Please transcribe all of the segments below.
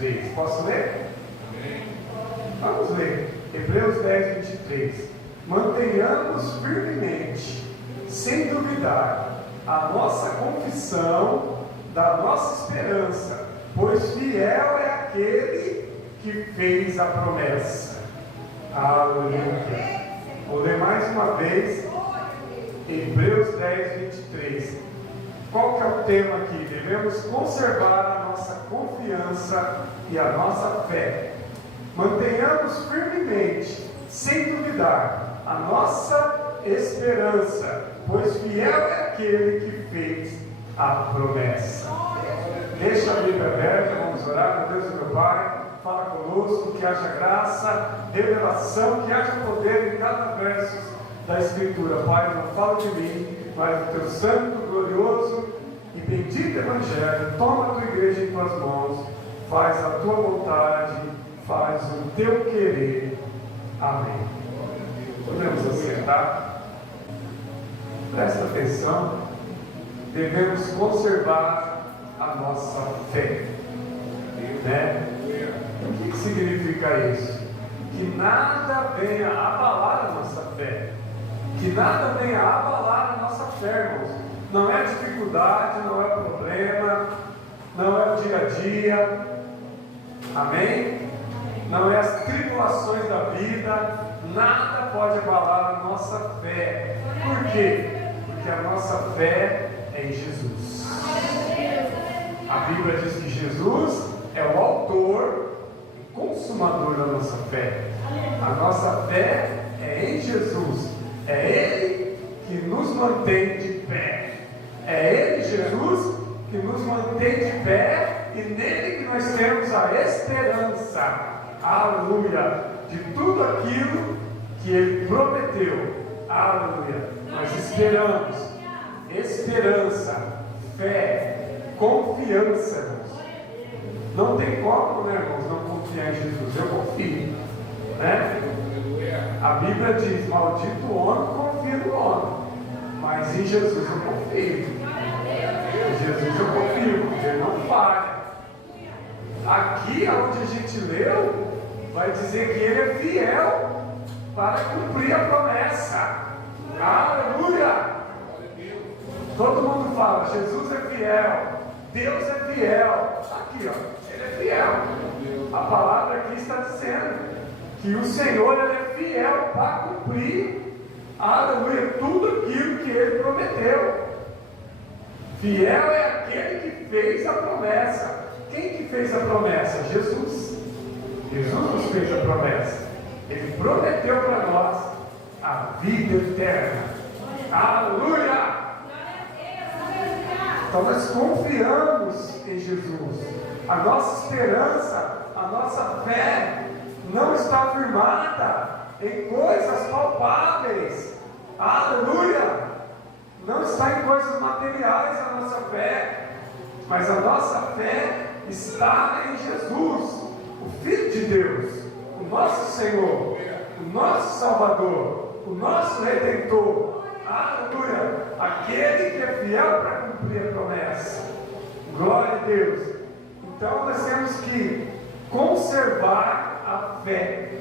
23. Posso ler? Vamos ler. Hebreus 10, 23. Mantenhamos firmemente, sem duvidar, a nossa confissão da nossa esperança, pois fiel é aquele que fez a promessa. Aleluia. Vou ler mais uma vez, Hebreus 10, 23. Qual que é o tema aqui? Devemos conservar a nossa confiança e a nossa fé. Mantenhamos firmemente, sem duvidar, a nossa esperança, pois fiel é aquele que fez a promessa. Deixa a Bíblia aberta, vamos orar. Meu Deus e meu Pai, fala conosco, que haja graça, revelação, que haja poder em cada verso da Escritura. Pai, não fala de mim, mas do teu santo, glorioso e bendito Evangelho. Toma a tua igreja em tuas mãos, faz a tua vontade, faz o teu querer. Amém. Podemos assentar? Presta atenção. Devemos conservar a nossa fé. Né? O que significa isso? Que nada venha abalar a nossa fé. Que nada venha abalar a nossa fé, irmãos. Não é dificuldade, não é problema, não é o dia a dia. Amém? Não é as tribulações da vida. Nada pode abalar a nossa fé. Por quê? Porque a nossa fé é em Jesus. A Bíblia diz que Jesus é o autor e consumador da nossa fé. A nossa fé é em Jesus. É Ele que nos mantém de pé. É Ele, Jesus, que nos mantém de pé, e nele que nós temos a esperança, aleluia, de tudo aquilo que Ele prometeu. Aleluia. Nós esperamos, esperança, fé, confiança, irmãos. Não tem como, né, irmãos, não confiar em Jesus. Eu confio, né? A Bíblia diz: maldito o homem que confia no homem, mas em Jesus eu confio. Em Jesus eu confio, porque Ele não falha. Aqui onde a gente leu, vai dizer que Ele é fiel para cumprir a promessa. Aleluia! Todo mundo fala: Jesus é fiel, Deus é fiel. Aqui, ó, Ele é fiel. A palavra aqui está dizendo que o Senhor, Ele é fiel para cumprir, aleluia, tudo aquilo que Ele prometeu. Fiel é aquele que fez a promessa. Quem que fez a promessa? Jesus. Jesus nos fez a promessa. Ele prometeu para nós a vida eterna. Aleluia! Então nós confiamos em Jesus. A nossa esperança, a nossa fé não está firmada em coisas palpáveis. Aleluia! Não está em coisas materiais a nossa fé, mas a nossa fé está em Jesus, o Filho de Deus, o nosso Senhor, o nosso Salvador, o nosso Redentor. Aleluia! Aquele que é fiel para cumprir a promessa. Glória a Deus. Então nós temos que conservar a fé,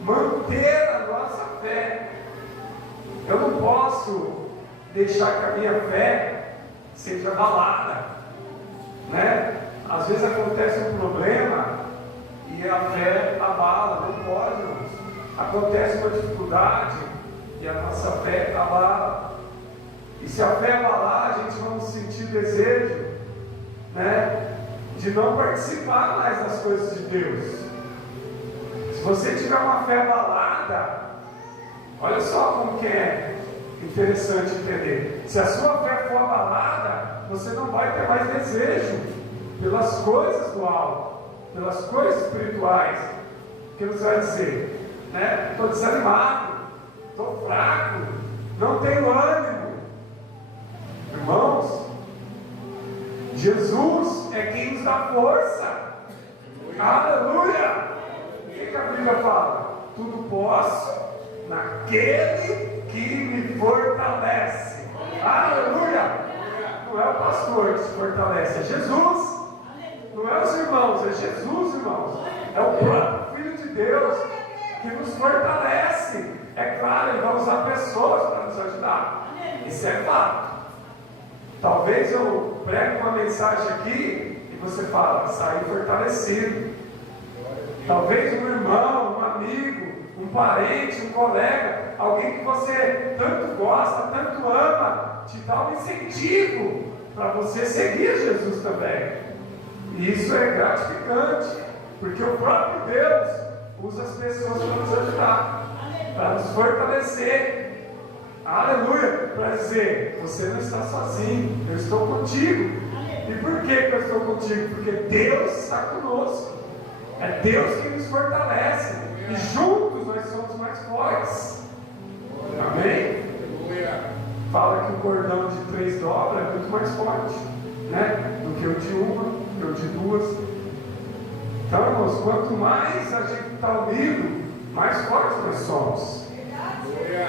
manter a nossa fé. Eu não posso deixar que a minha fé seja abalada, né? Às vezes acontece um problema e a fé abala. Não pode, irmãos. Acontece uma dificuldade e a nossa fé abala. E se a fé abalar, a gente vai sentir desejo, né, de não participar mais das coisas de Deus. Se você tiver uma fé abalada, olha só como que é interessante entender. Se a sua fé for abalada, você não vai ter mais desejo pelas coisas do alto, pelas coisas espirituais. O que você vai dizer? Né? Estou desanimado, estou fraco, não tenho ânimo. Irmãos, Jesus é quem nos dá força. Aleluia! O que a Bíblia fala? Tudo posso naquele que me fortalece. Aleluia! Não é o pastor que se fortalece, é Jesus. Não é os irmãos, é Jesus, irmãos. É o próprio Filho de Deus que nos fortalece. É claro, Ele vai usar pessoas para nos ajudar. Isso é fato. Talvez eu pregue uma mensagem aqui e você fala, sair fortalecido. Talvez um irmão, um amigo, um parente, um colega, alguém que você tanto gosta, tanto ama, te dá um incentivo para você seguir Jesus também. E isso é gratificante, porque o próprio Deus usa as pessoas para nos ajudar, para nos fortalecer. Aleluia! Para dizer, você não está sozinho, eu estou contigo. E por que eu estou contigo? Porque Deus está conosco. É Deus que nos fortalece. E juntos nós somos mais fortes. Amém? Fala que o cordão de 3 dobras é muito mais forte, né? Do que o de uma, do que o de 2. Então, irmãos, quanto mais a gente está unido, mais fortes nós somos.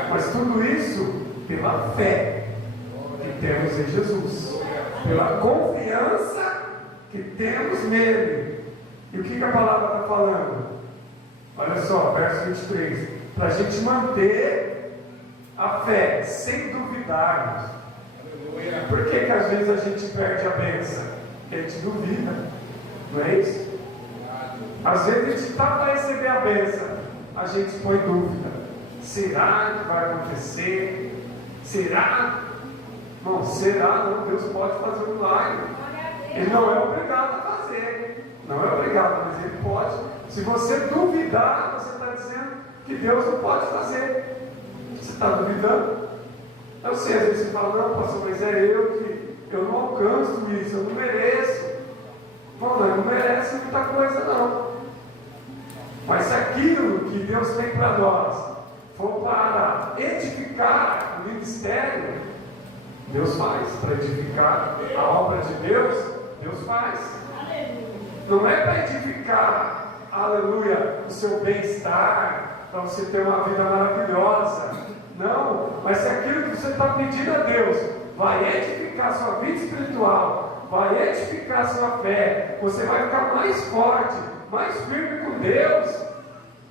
Mas tudo isso pela fé que temos em Jesus, pela confiança que temos nele. E o que a palavra está falando? Olha só, verso 23. Para a gente manter a fé sem duvidarmos. Por que às vezes a gente perde a bênção? Porque a gente duvida, não é isso? Às vezes a gente está para receber a bênção, a gente põe dúvida. Será que vai acontecer? Será? Não, será não. Deus pode fazer um milagre. Ele não é obrigado a fazer. Não é obrigado, mas Ele pode. Se você duvidar, você está dizendo que Deus não pode fazer. Você está duvidando? Eu sei, às vezes você fala, não, pastor, mas é eu não alcanço isso, eu não mereço. Bom, não merece muita coisa não. Mas se aquilo que Deus tem para nós for para edificar o ministério, Deus faz. Para edificar a obra de Deus, Deus faz. Não é para edificar, aleluia, o seu bem-estar, para você ter uma vida maravilhosa. Não, mas se aquilo que você está pedindo a Deus vai edificar a sua vida espiritual, vai edificar a sua fé, você vai ficar mais forte, mais firme com Deus,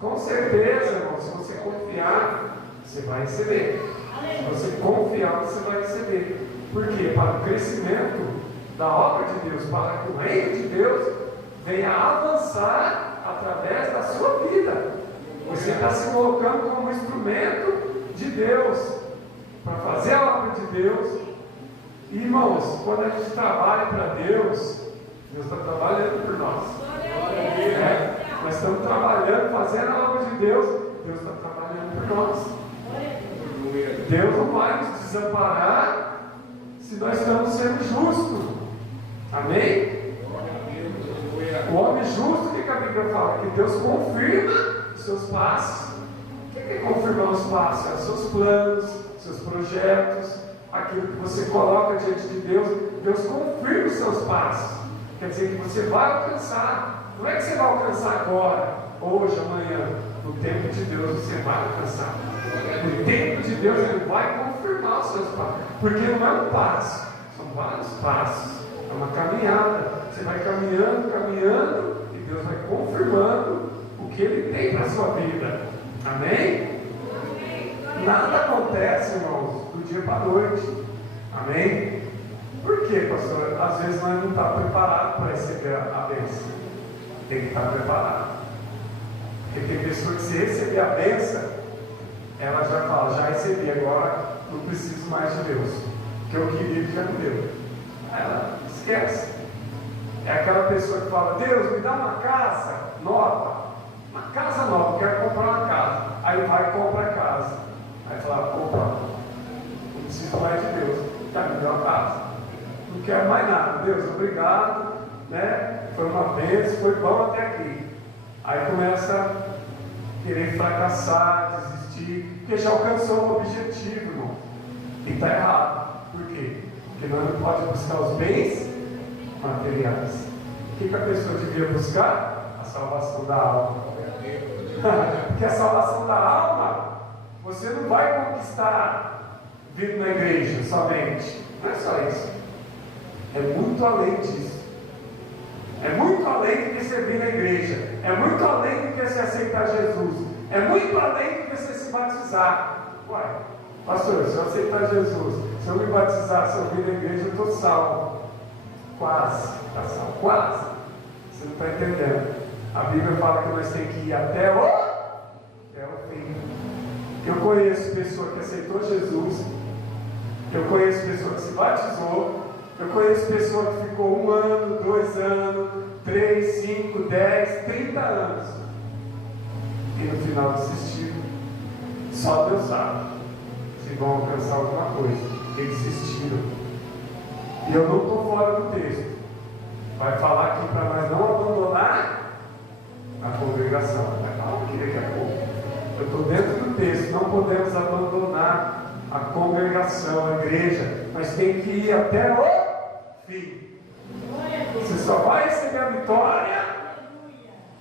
com certeza, irmão. Se você confiar, você vai receber. Se você confiar, você vai receber. Por quê? Para o crescimento da obra de Deus, para que o reino de Deus venha avançar através da sua vida. Você está se colocando como instrumento de Deus para fazer a obra de Deus. E, irmãos, quando a gente trabalha para Deus, Deus está trabalhando por nós. Nós estamos trabalhando, fazendo a obra de Deus, Deus está trabalhando por nós. Deus não vai nos desamparar se nós estamos sendo justos. Amém? O homem justo, o que a Bíblia fala? Que Deus confirma os seus passos. O que é confirmar os passos? É os seus planos, seus projetos, aquilo que você coloca diante de Deus. Deus confirma os seus passos. Quer dizer que você vai alcançar. Não é que você vai alcançar agora, hoje, amanhã. No tempo de Deus você vai alcançar. No tempo de Deus Ele vai confirmar os seus passos. Porque não é um passo, são vários passos. É uma caminhada. Você vai caminhando, caminhando, e Deus vai confirmando o que Ele tem para a sua vida. Amém? Nada acontece, irmãos, do dia para a noite. Amém? Por quê, pastor? Às vezes nós não estamos preparados para receber a bênção. Tem que estar preparado. Porque tem pessoa que, se receber a bênção, ela já fala, já recebi, agora não preciso mais de Deus. Porque eu queria que já me deu. Aí ela esquece. É aquela pessoa que fala, Deus, me dá uma casa nova. Uma casa nova, quero comprar uma casa. Aí vai e compra a casa. Aí fala, opa, não preciso mais de Deus. Já me deu uma casa. Não quero mais nada. Deus, obrigado. Né? Foi uma bênção, foi bom até aqui. Aí começa a querer fracassar, desistir, porque já alcançou o objetivo, irmão. E está errado. Por quê? Porque nós não podemos buscar os bens materiais. O que a pessoa devia buscar? A salvação da alma. Porque a salvação da alma, você não vai conquistar vindo na igreja somente. Não é só isso. É muito além disso. É muito além do que você vir na igreja. É muito além do que você aceitar Jesus. É muito além do que você se batizar. Uai, pastor, se eu aceitar Jesus, se eu me batizar, se eu vir na igreja, eu estou salvo. Quase, está salvo, quase. Você não está entendendo. A Bíblia fala que nós temos que ir até o fim. Eu conheço pessoa que aceitou Jesus. Eu conheço pessoa que se batizou. Eu conheço pessoa que ficou 1 ano, 2 anos, 3, 5, 10, 30 anos. E no final desistiram. Só Deus sabe se vão alcançar alguma coisa. Eles desistiram. E eu não estou fora do texto. Vai falar aqui para nós não abandonar a congregação. Vai falar aqui daqui a pouco. Eu estou dentro do texto. Não podemos abandonar a congregação, a igreja. Mas tem que ir até o fim. Você só vai receber a vitória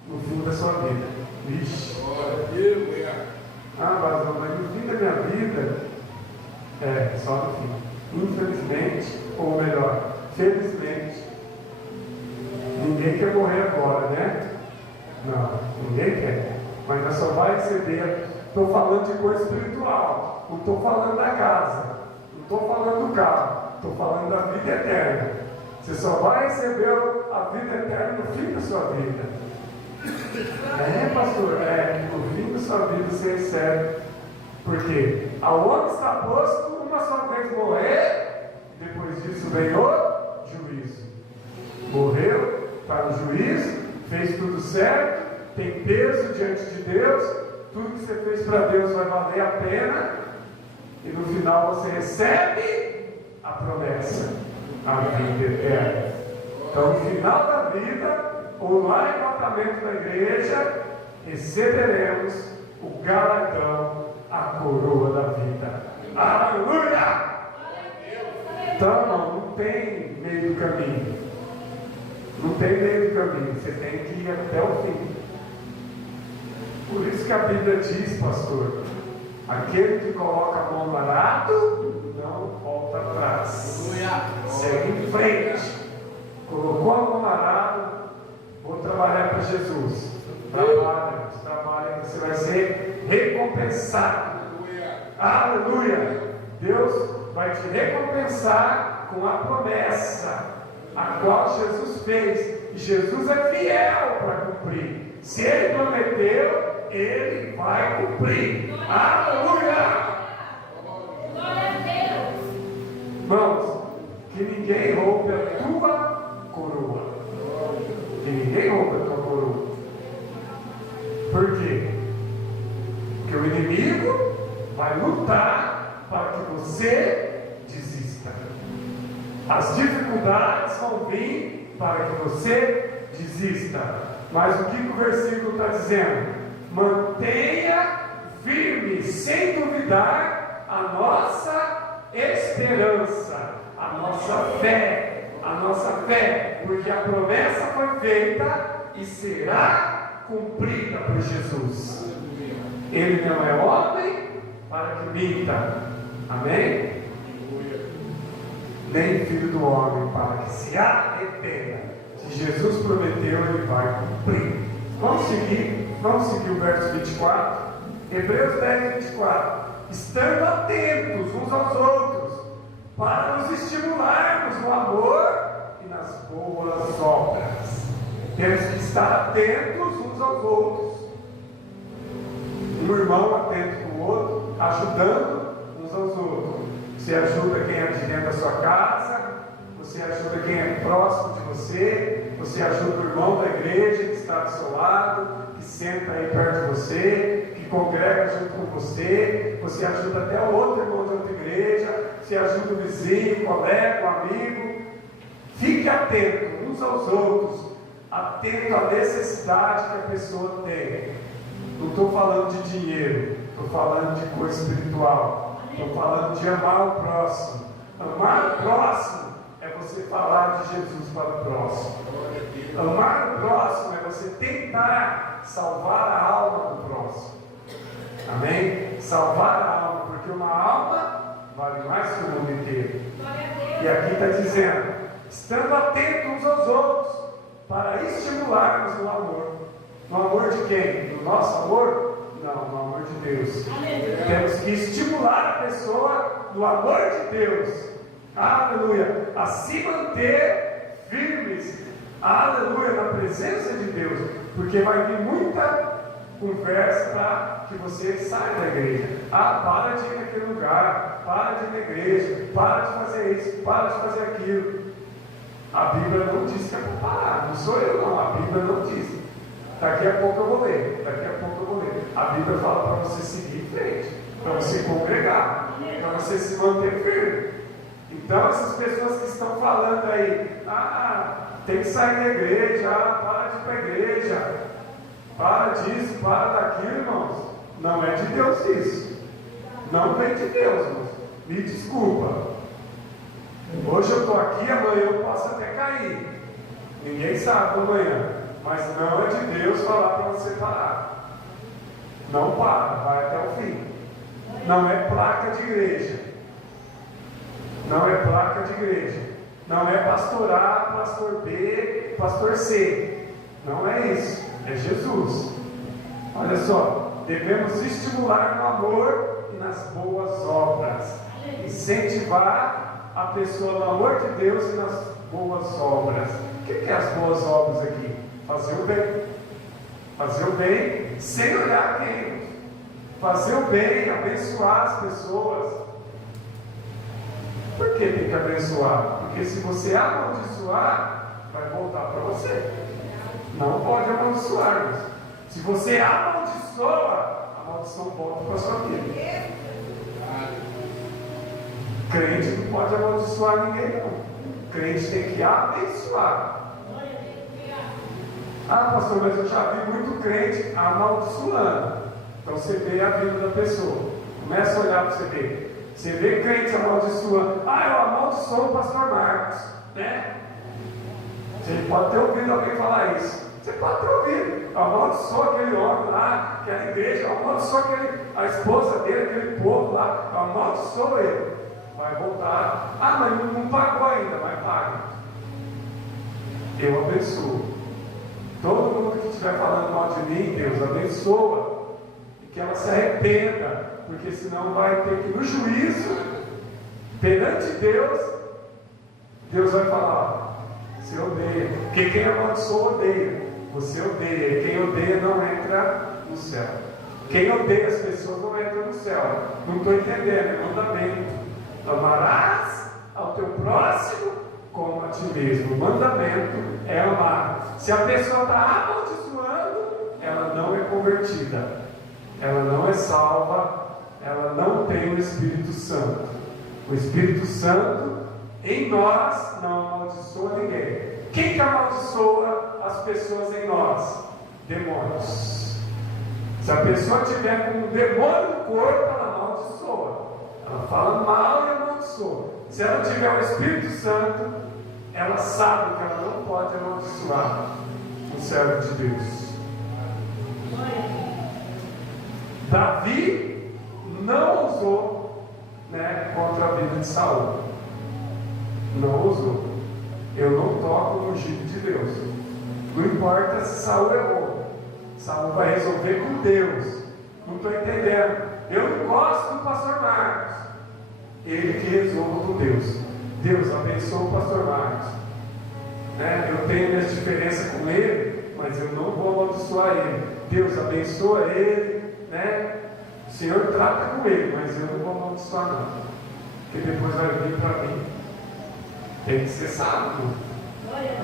no fim da sua vida. Vixe. Mas no fim da minha vida, só no fim. Infelizmente, ou melhor, felizmente, ninguém quer morrer agora, né? Não, ninguém quer. Mas nós só vai receber. Estou falando de coisa espiritual. Não estou falando da casa. Não estou falando do carro. Estou falando da vida eterna. Você só vai receber a vida eterna no fim da sua vida. Pastor, no fim da sua vida você recebe. Porque aonde está posto, uma só vez morrer, e depois disso vem o juízo. Morreu, está no juízo, fez tudo certo, tem peso diante de Deus, tudo que você fez para Deus vai valer a pena, e no final você recebe a promessa, a vida eterna. Então, no final da vida, ou lá no apartamento da igreja, receberemos o galardão, a coroa da vida. Aleluia! Então, não tem meio do caminho. Não tem meio do caminho. Você tem que ir até o fim. Por isso que a Bíblia diz, pastor, aquele que coloca a mão no arado, não volta atrás. Segue em frente. Colocou a mão no arado, vou trabalhar para Jesus. Trabalha, você vai ser recompensado. Aleluia! Deus vai te recompensar com a promessa a qual Jesus fez. E Jesus é fiel para cumprir. Se Ele prometeu, Ele vai cumprir. Aleluia! Glória a Deus! Irmãos, que ninguém roube a tua coroa. Que ninguém roube a tua coroa. Por quê? Porque o inimigo vai lutar para que você desista. As dificuldades vão vir para que você desista. Mas o que o versículo está dizendo? Mantenha firme, sem duvidar, a nossa esperança, a nossa fé, porque a promessa foi feita e será cumprida por Jesus. Ele não é homem para que minta. Amém? Nem filho do homem para que se arrependa. Se Jesus prometeu, Ele vai cumprir. Vamos seguir o verso 24. Hebreus 10, 24. Estando atentos uns aos outros, para nos estimularmos no amor e nas boas obras. Temos que estar atentos uns aos outros. Um irmão atento com o outro, ajudando uns aos outros. Você ajuda quem é de dentro da sua casa, você ajuda quem é próximo de você ajuda o irmão da igreja que está do seu lado, que senta aí perto de você, que congrega junto com você ajuda até o outro irmão de outra igreja, você ajuda o vizinho, o colega, o amigo. Fique atento uns aos outros, atento à necessidade que a pessoa tem. Não estou falando de dinheiro, estou falando de coisa espiritual, estou falando de amar o próximo. Amar o próximo é você falar de Jesus para o próximo. Amar o próximo é você tentar salvar a alma do próximo. Amém? Salvar a alma, porque uma alma vale mais que o mundo inteiro. E aqui está dizendo, estando atentos uns aos outros, para estimularmos o amor. No amor de quem? No nosso amor? Não, no amor de Deus. Temos que estimular a pessoa no amor de Deus. Aleluia. A se manter firmes. Aleluia. Na presença de Deus. Porque vai vir muita conversa para que você saia da igreja. Para de ir naquele lugar. Para de ir na igreja. Para de fazer isso. Para de fazer aquilo. A Bíblia não diz que é para parar. Não sou eu não. A Bíblia não diz. Daqui a pouco eu vou ler. A Bíblia fala para você seguir em frente, para você congregar, para você se manter firme. Então essas pessoas que estão falando aí, tem que sair da igreja, para de ir para a igreja, para disso, para daquilo, irmãos. Não é de Deus isso. Não vem de Deus, irmãos. Me desculpa. Hoje eu estou aqui, amanhã eu posso até cair. Ninguém sabe amanhã. Mas não é de Deus falar para você parar. Não para, vai até o fim. Não é placa de igreja. Não é placa de igreja. Não é pastor A, pastor B, pastor C. Não é isso. É Jesus. Olha só, devemos estimular no amor e nas boas obras. Incentivar a pessoa no amor de Deus e nas boas obras. O que é as boas obras aqui? Fazer o bem. Fazer o bem sem olhar quem. Fazer o bem, abençoar as pessoas. Por que tem que abençoar? Porque se você amaldiçoar, vai voltar para você. Não pode amaldiçoar, mas se você amaldiçoa, a maldição volta para a sua vida. Crente não pode amaldiçoar ninguém, não. Crente tem que abençoar. Pastor, mas eu já vi muito crente amaldiçoando. Então você vê a vida da pessoa. Começa a olhar para você ver. Você vê crente amaldiçoando. Eu amaldiçoo o pastor Marcos, né? Você pode ter ouvido alguém falar isso. Você pode ter ouvido. Amaldiçoou aquele homem lá, aquela igreja, amaldiçoou a esposa dele, aquele povo lá, amaldiçoou ele. Vai voltar. Mas não pagou ainda, mas paga. Eu abençoo. Todo mundo que estiver falando mal de mim, Deus abençoa. E que ela se arrependa. Porque senão vai ter que ir no juízo, perante Deus, Deus vai falar: você odeia. Porque quem amaldiçoa odeia. Você odeia. E quem odeia não entra no céu. Quem odeia as pessoas não entra no céu. Não estou entendendo, é mandamento. Amarás ao teu próximo como a ti mesmo. O mandamento é amar. Se a pessoa está amaldiçoando, ela não é convertida, ela não é salva, ela não tem o Espírito Santo. O Espírito Santo em nós não amaldiçoa ninguém. Quem que amaldiçoa as pessoas em nós? Demônios. Se a pessoa tiver com um demônio no corpo, ela amaldiçoa. Ela fala mal e amaldiçoa. Se ela tiver o Espírito Santo, ela sabe que ela não pode amaldiçoar o servo de Deus. Davi não usou, contra a vida de Saul. Não usou. Eu não toco no ungido de Deus. Não importa se Saul errou. Saul vai resolver com Deus. Não estou entendendo. Eu não gosto do pastor Marcos. Ele que resolve com Deus. Deus abençoa o pastor Marcos. Eu tenho minhas diferenças com ele, mas eu não vou amaldiçoar ele. Deus abençoa ele, O Senhor trata com ele, mas eu não vou amaldiçoar não. Porque depois vai vir para mim. Tem que ser sábio.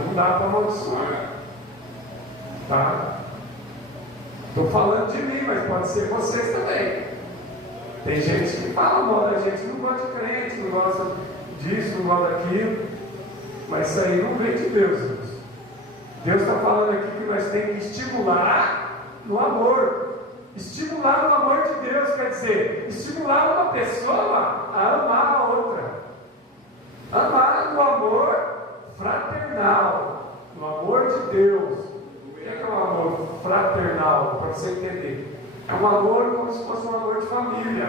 Não dá para amaldiçoar. Tá? Estou falando de mim, mas pode ser vocês também. Tem gente que fala mal da gente, não gosta de crente, não gosta disso, não gosta daquilo. Mas isso aí não vem de Deus, irmãos. Deus está falando aqui que nós temos que estimular no amor. Estimular no amor de Deus quer dizer estimular uma pessoa a amar a outra. Amar no amor fraternal, no amor de Deus. O que é um amor fraternal? Para você entender. É um amor como se fosse um amor de família.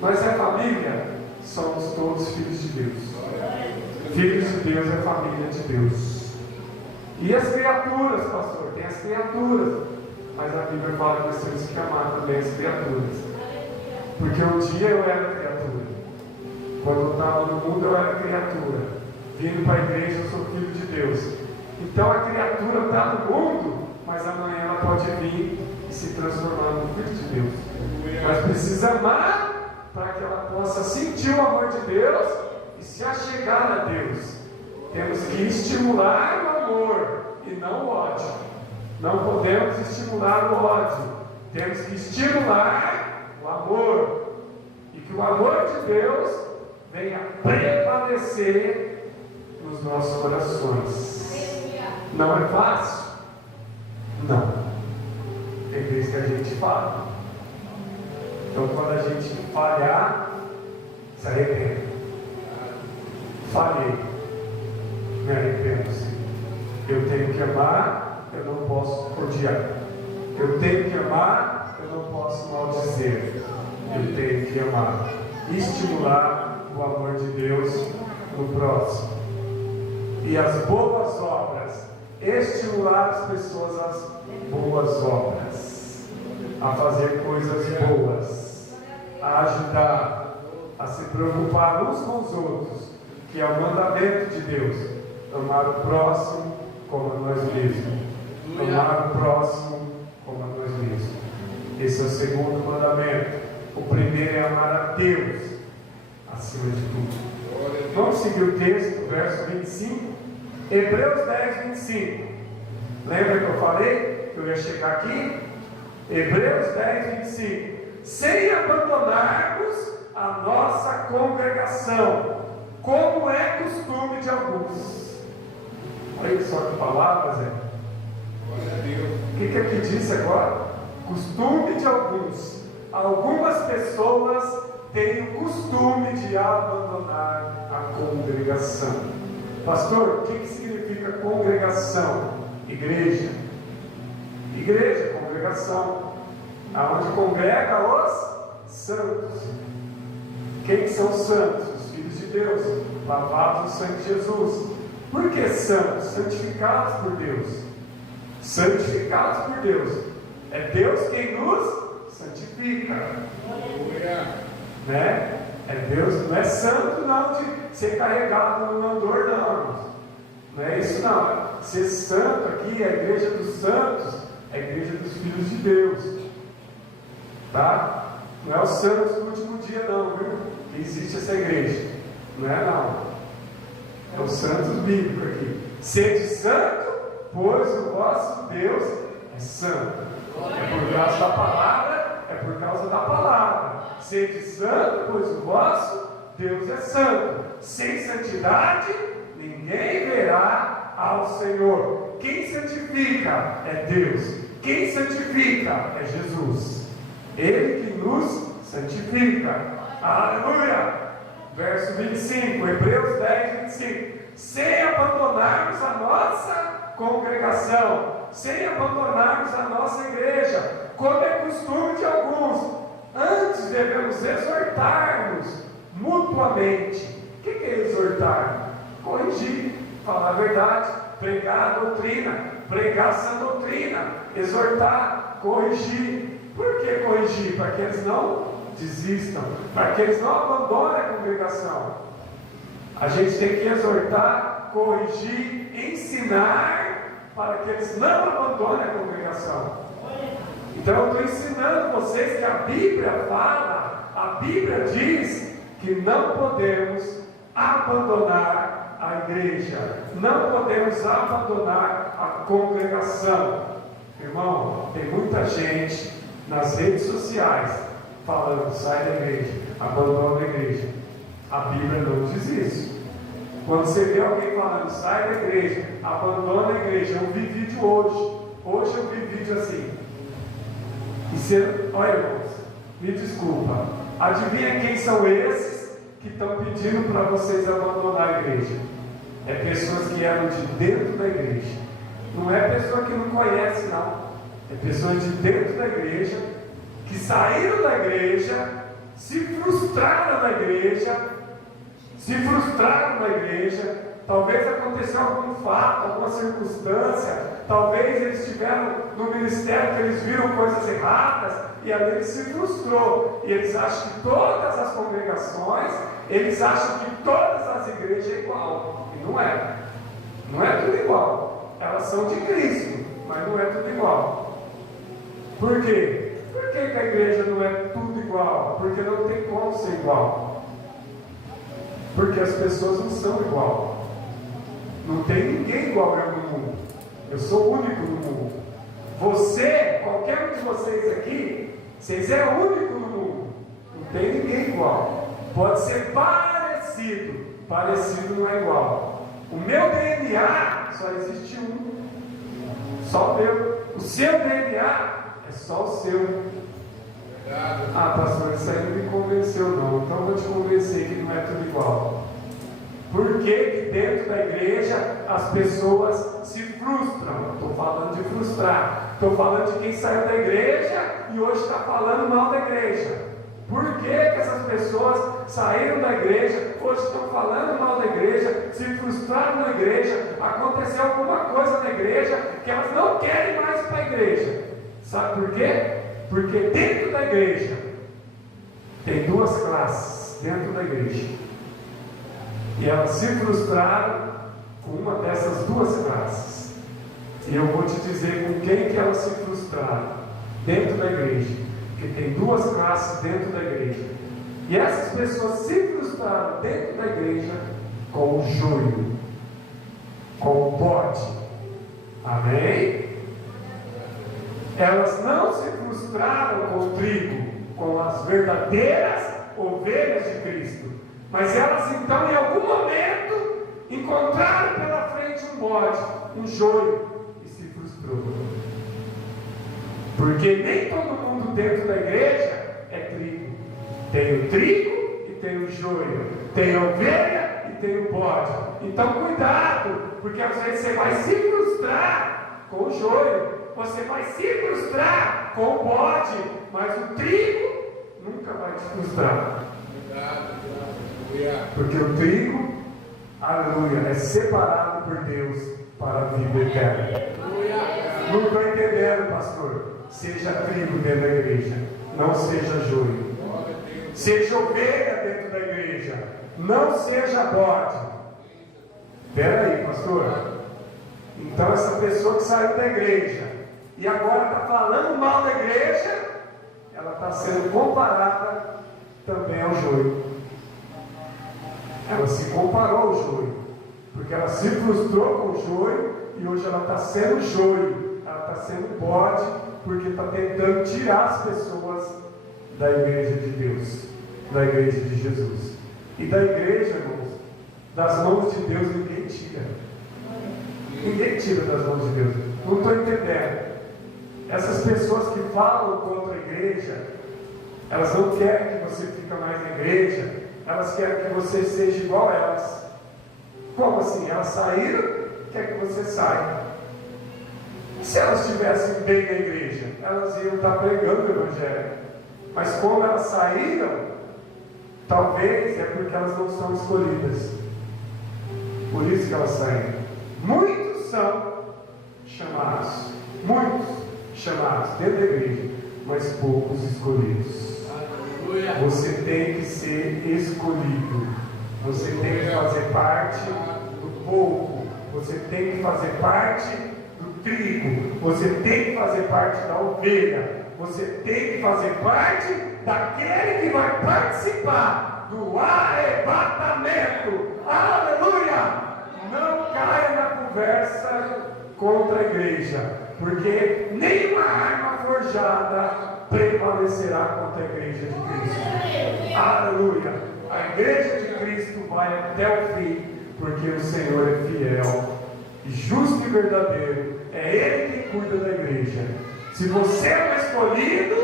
Mas é família? Somos todos filhos de Deus. Filhos de Deus é família de Deus. E as criaturas, pastor? Tem as criaturas. Mas a Bíblia fala que nós temos que amar também as criaturas. Porque um dia eu era criatura. Quando eu estava no mundo eu era criatura. Vindo para a igreja eu sou filho de Deus. Então a criatura está no mundo, mas amanhã ela pode vir e se transformar no filho de Deus. Mas precisa amar para que ela possa sentir o amor de Deus e se achegar a Deus. Temos que estimular o amor e não o ódio. Não podemos estimular o ódio. Temos que estimular o amor. E que o amor de Deus venha prevalecer nos nossos corações. Não é fácil? Não. Tem vezes que a gente fala. Então quando a gente falhar, se arrepende. Falhei. Me arrependo, sim. Eu tenho que amar, eu não posso odiar. Eu tenho que amar, eu não posso maldizer. Eu tenho que amar. Estimular o amor de Deus no próximo. E as boas obras. Estimular as pessoas às boas obras. A fazer coisas boas. A ajudar. A se preocupar uns com os outros. Que é o mandamento de Deus. Amar o próximo como a nós mesmos. Amar o próximo como a nós mesmos. Esse é o segundo mandamento. O primeiro é amar a Deus acima de tudo. Vamos seguir o texto, verso 25. Hebreus 10, 25. Lembra que eu falei que eu ia chegar aqui? Hebreus 10, 25. Sem abandonarmos a nossa congregação, como é costume de alguns. Olha só que palavras, é. O que aqui disse agora? Costume de alguns. Algumas pessoas têm o costume de abandonar a congregação. Pastor, o que significa congregação? Igreja. Igreja, congregação. Aonde congrega os santos. Quem são os santos? Os filhos de Deus, lavados no sangue de Jesus. Por que santos? Santificados por Deus. Santificados por Deus. É Deus quem nos santifica. Né? É Deus, não é santo não de ser carregado no andor, não. Não é isso não. Ser santo aqui é a igreja dos santos, é a igreja dos filhos de Deus. Tá? Não é os santos do último dia não, viu? Que existe essa igreja. Não é não. É os santos bíblicos aqui. Sede santo, pois o vosso Deus é santo. É por causa da palavra, é por causa da palavra. Sede santo, pois o vosso Deus é santo. Sem santidade, ninguém verá ao Senhor. Quem santifica é Deus. Quem santifica é Jesus. Ele que nos santifica. Aleluia! Verso 25, Hebreus 10, 25. Sem abandonarmos a nossa congregação, sem abandonarmos a nossa igreja, como é costume de alguns. Antes devemos exortar-nos mutuamente. O que é exortar? Corrigir, falar a verdade, pregar a doutrina, pregar a sã doutrina, exortar, corrigir. Por que corrigir? Para que eles não desistam, para que eles não abandonem a congregação. A gente tem que exortar, corrigir, ensinar, para que eles não abandonem a congregação. Então eu estou ensinando vocês que a Bíblia fala, a Bíblia diz que não podemos abandonar a igreja, não podemos abandonar a congregação. Irmão, tem muita gente nas redes sociais falando, sai da igreja, abandona a igreja. A Bíblia não diz isso. Quando você vê alguém falando, sai da igreja, abandona a igreja, eu vi vídeo hoje eu vi vídeo assim. E você, olha irmãos, me desculpa, adivinha quem são esses que estão pedindo para vocês abandonar a igreja? É pessoas que eram de dentro da igreja. Não é pessoa que não conhece não. É pessoas de dentro da igreja que saíram da igreja, se frustraram na igreja, talvez aconteceu algum fato, alguma circunstância, talvez eles estiveram no ministério que eles viram coisas erradas, e ali ele se frustrou, e eles acham que todas as congregações, eles acham que todas as igrejas é igual, e não é. Não é tudo igual. Elas são de Cristo, mas não é tudo igual. Por quê? Por que a igreja não é tudo igual? Porque não tem como ser igual. Porque as pessoas não são igual. Não tem ninguém igual eu no mundo. Eu sou único no mundo. Você, qualquer um de vocês aqui, vocês é único no mundo. Não tem ninguém igual. Pode ser parecido. Parecido não é igual. O meu DNA só existe um. Só o meu. O seu DNA é só o seu. Ah, pastor, isso aí não me convenceu não. Então eu vou te convencer que não é tudo igual. Por que que dentro da igreja as pessoas se frustram? Estou falando de frustrar. Estou falando de quem saiu da igreja e hoje está falando mal da igreja. Por que que essas pessoas saíram da igreja, hoje estão falando mal da igreja, se frustraram na igreja, aconteceu alguma coisa na igreja que elas não querem mais para a igreja? Sabe por quê? Porque dentro da igreja tem duas classes dentro da igreja. E elas se frustraram com uma dessas duas classes. E eu vou te dizer com quem que elas se frustraram dentro da igreja. Porque tem duas classes dentro da igreja. E essas pessoas se frustraram dentro da igreja com o joio, com o bode. Amém? Elas não se frustraram com o trigo, com as verdadeiras ovelhas de Cristo. Mas elas então, em algum momento, encontraram pela frente um bode, um joio, e se frustrou. Porque nem todo mundo dentro da igreja é trigo. Tem o trigo e tem o joio. Tem a ovelha e tem o bode. Então cuidado, porque às vezes você vai se frustrar com o joio. Você vai se frustrar com o bode. Mas o trigo nunca vai te frustrar. Porque o trigo, aleluia, é separado por Deus para a vida eterna. Não estou entendendo, pastor. Seja trigo dentro da igreja, não seja joio. Seja ovelha dentro da igreja, não seja bode. Espera aí, pastor. Então essa pessoa que saiu da igreja e agora está falando mal da igreja, ela está sendo comparada também ao joio. Ela se comparou ao joio, porque ela se frustrou com o joio e hoje ela está sendo joio, ela está sendo bode, porque está tentando tirar as pessoas da igreja de Deus, da igreja de Jesus. E da igreja, irmãos, das mãos de Deus ninguém tira. Ninguém tira das mãos de Deus. Não estou entendendo. Essas pessoas que falam contra a igreja, elas não querem que você fique mais na igreja, elas querem que você seja igual a elas. Como assim? Elas saíram, quer que você saia. Se elas estivessem bem na igreja, elas iam estar pregando o evangelho. Mas como elas saíram, talvez é porque elas não são escolhidas. Por isso que elas saíram. Muitos são chamados, muitos chamados dentro da igreja, mas poucos escolhidos. Você tem que ser escolhido. Você tem que fazer parte do povo. Você tem que fazer parte trigo, você tem que fazer parte da ovelha, você tem que fazer parte daquele que vai participar do arrebatamento. Aleluia! Não caia na conversa contra a igreja, porque nenhuma arma forjada prevalecerá contra a igreja de Cristo. Aleluia! A igreja de Cristo vai até o fim, porque o Senhor é fiel, justo e verdadeiro. É Ele quem cuida da igreja. Se você é um escolhido,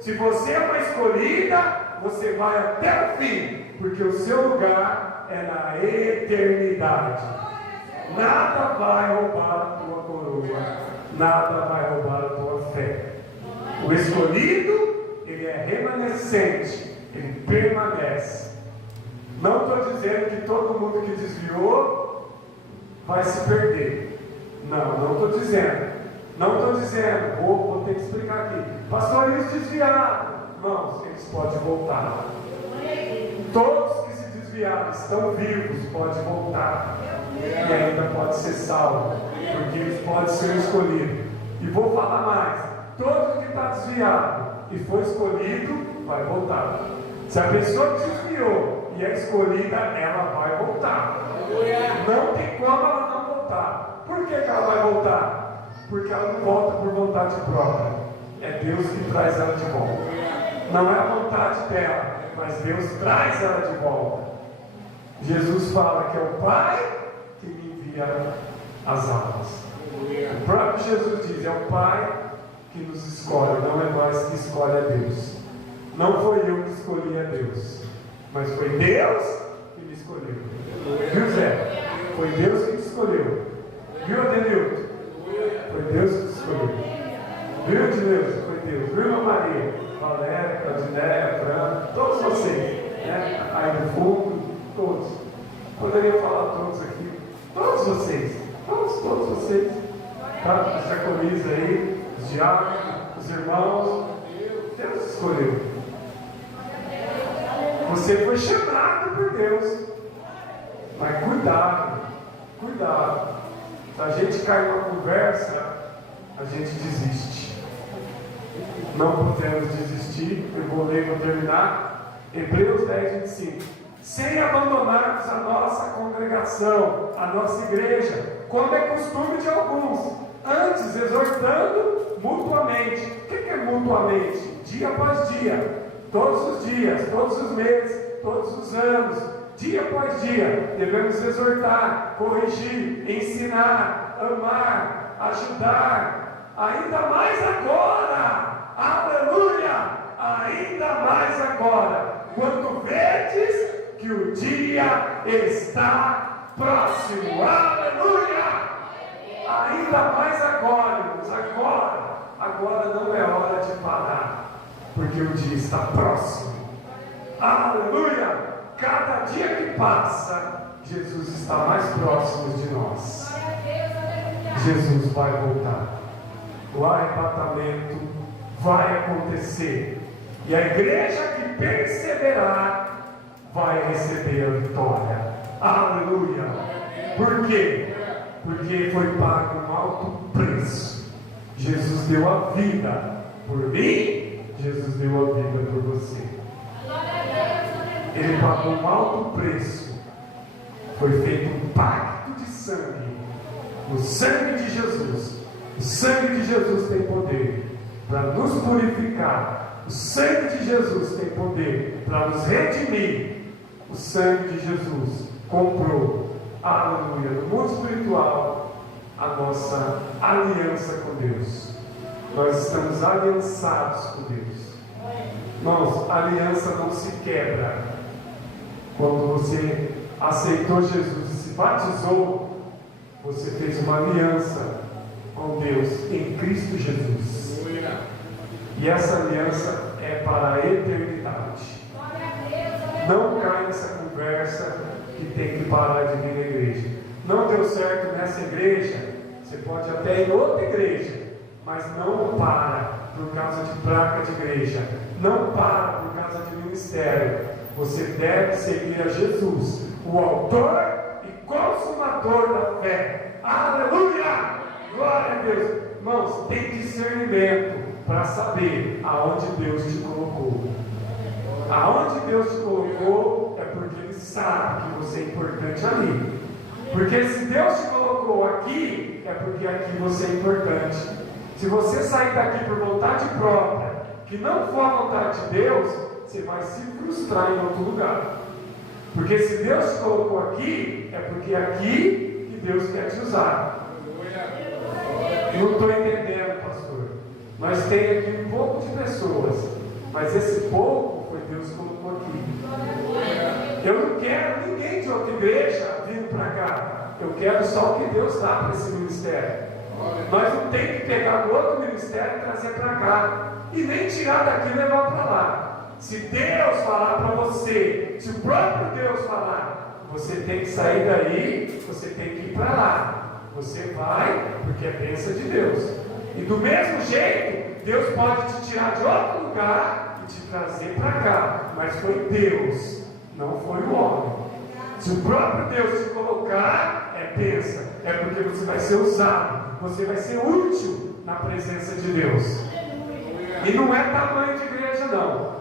se você é uma escolhida, você vai até o fim, porque o seu lugar é na eternidade. Nada vai roubar a tua coroa, nada vai roubar a tua fé. O escolhido, ele é remanescente, ele permanece. Não estou dizendo que todo mundo que desviou vai se perder. Não estou dizendo. Não estou dizendo, vou ter que explicar aqui. Pastor, eles desviaram. Irmãos, eles podem voltar. Todos que se desviaram estão vivos, podem voltar. E ainda pode ser salvo, porque eles podem ser escolhidos. E vou falar mais: todo que está desviado e foi escolhido, vai voltar. Se a pessoa desviou e é escolhida, ela vai voltar. Não tem como ela não voltar. Por que ela vai voltar? Porque ela não volta por vontade própria. É Deus que traz ela de volta. Não é a vontade dela, mas Deus traz ela de volta. Jesus fala que é o Pai que me envia as almas. O próprio Jesus diz: é o Pai que nos escolhe, não é nós que escolhe a Deus. Não foi eu que escolhi a Deus, mas foi Deus que me escolheu. Viu, Zé? Foi Deus que te escolheu. Viu, Adenilton? Foi Deus que te escolheu. Viu, Edileuza? Foi Deus. Viu, irmã Maria? Valéria, Claudinéia, Fran, todos vocês, né? Aí do fundo, todos. Poderia falar todos aqui. Todos vocês. Todos vocês. Tá? Os diaconis aí, os diáconos, os irmãos. Deus escolheu. Você foi chamado por Deus. Mas cuidado. Se a gente cai numa conversa, a gente desiste. Não podemos desistir. Eu vou ler e vou terminar. Hebreus 10, 25. Sem abandonarmos a nossa congregação, a nossa igreja, como é costume de alguns, antes exortando mutuamente. O que é mutuamente? Dia após dia, todos os dias, todos os meses, todos os anos, dia após dia, devemos exortar, corrigir, ensinar, amar, ajudar, ainda mais agora, aleluia, ainda mais agora, quando vedes que o dia está próximo, aleluia, ainda mais agora, irmãos, agora não é hora de parar, porque o dia está próximo, aleluia. Cada dia que passa, Jesus está mais próximo de nós. Jesus vai voltar. O arrebatamento vai acontecer. E a igreja que perseverar vai receber a vitória. Aleluia. Por quê? Porque foi pago um alto preço. Jesus deu a vida por mim, Jesus deu a vida por você. Ele pagou um alto preço. Foi feito um pacto de sangue. O sangue de Jesus. O sangue de Jesus tem poder para nos purificar. O sangue de Jesus tem poder para nos redimir. O sangue de Jesus comprou, aleluia, no mundo espiritual, a nossa aliança com Deus. Nós estamos aliançados com Deus. Irmãos, a aliança não se quebra. Quando você aceitou Jesus e se batizou, você fez uma aliança com Deus em Cristo Jesus. E essa aliança é para a eternidade. Não cai nessa conversa que tem que parar de vir na igreja. Não deu certo nessa igreja, você pode até ir em outra igreja, mas não para por causa de placa de igreja. Não para por causa de ministério. Você deve seguir a Jesus, o autor e consumador da fé. Aleluia! Glória a Deus. Irmãos, tem discernimento para saber aonde Deus te colocou. Aonde Deus te colocou é porque Ele sabe que você é importante ali. Porque se Deus te colocou aqui, é porque aqui você é importante. Se você sair daqui por vontade própria, que não for a vontade de Deus, você vai se frustrar em outro lugar. Porque se Deus te colocou aqui, é porque é aqui que Deus quer te usar. Eu não estou entendendo, pastor. Nós temos aqui um pouco de pessoas, mas esse pouco foi Deus que colocou aqui. Eu não quero ninguém de outra igreja vindo para cá. Eu quero só o que Deus dá para esse ministério. Nós não temos que pegar o outro ministério e trazer para cá. E nem tirar daqui e levar para lá. Se Deus falar para você, se o próprio Deus falar, você tem que sair daí, você tem que ir para lá. Você vai porque é bênção de Deus. E do mesmo jeito, Deus pode te tirar de outro lugar e te trazer para cá. Mas foi Deus, não foi o homem. Se o próprio Deus te colocar, é bênção. É porque você vai ser usado, você vai ser útil na presença de Deus. E não é tamanho de igreja, não.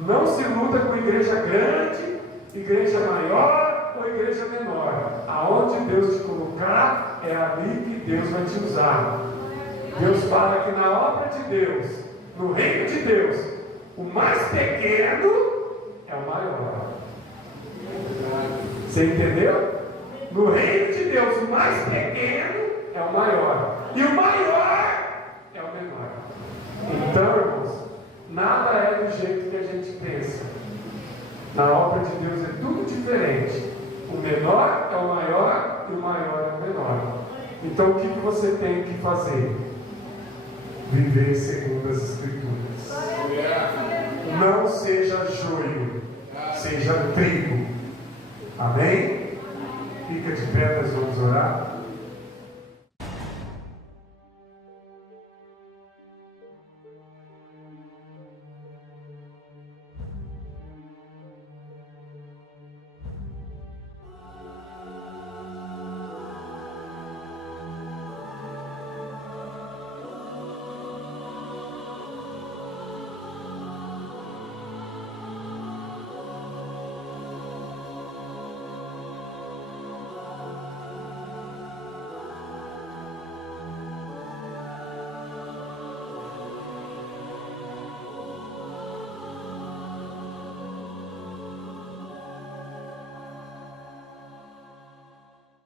Não se luta com igreja grande, igreja maior ou igreja menor. Aonde Deus te colocar, é ali que Deus vai te usar. Deus fala que na obra de Deus, no reino de Deus, o mais pequeno é o maior. Você entendeu? No reino de Deus, o mais pequeno é o maior. E o maior é o menor. Então, irmãos, nada é do jeito que a gente pensa. Na obra de Deus é tudo diferente. O menor é o maior e o maior é o menor. Então, o que você tem que fazer? Viver segundo as Escrituras. Não seja joio, seja trigo. Amém? Fica de pé, nós vamos orar.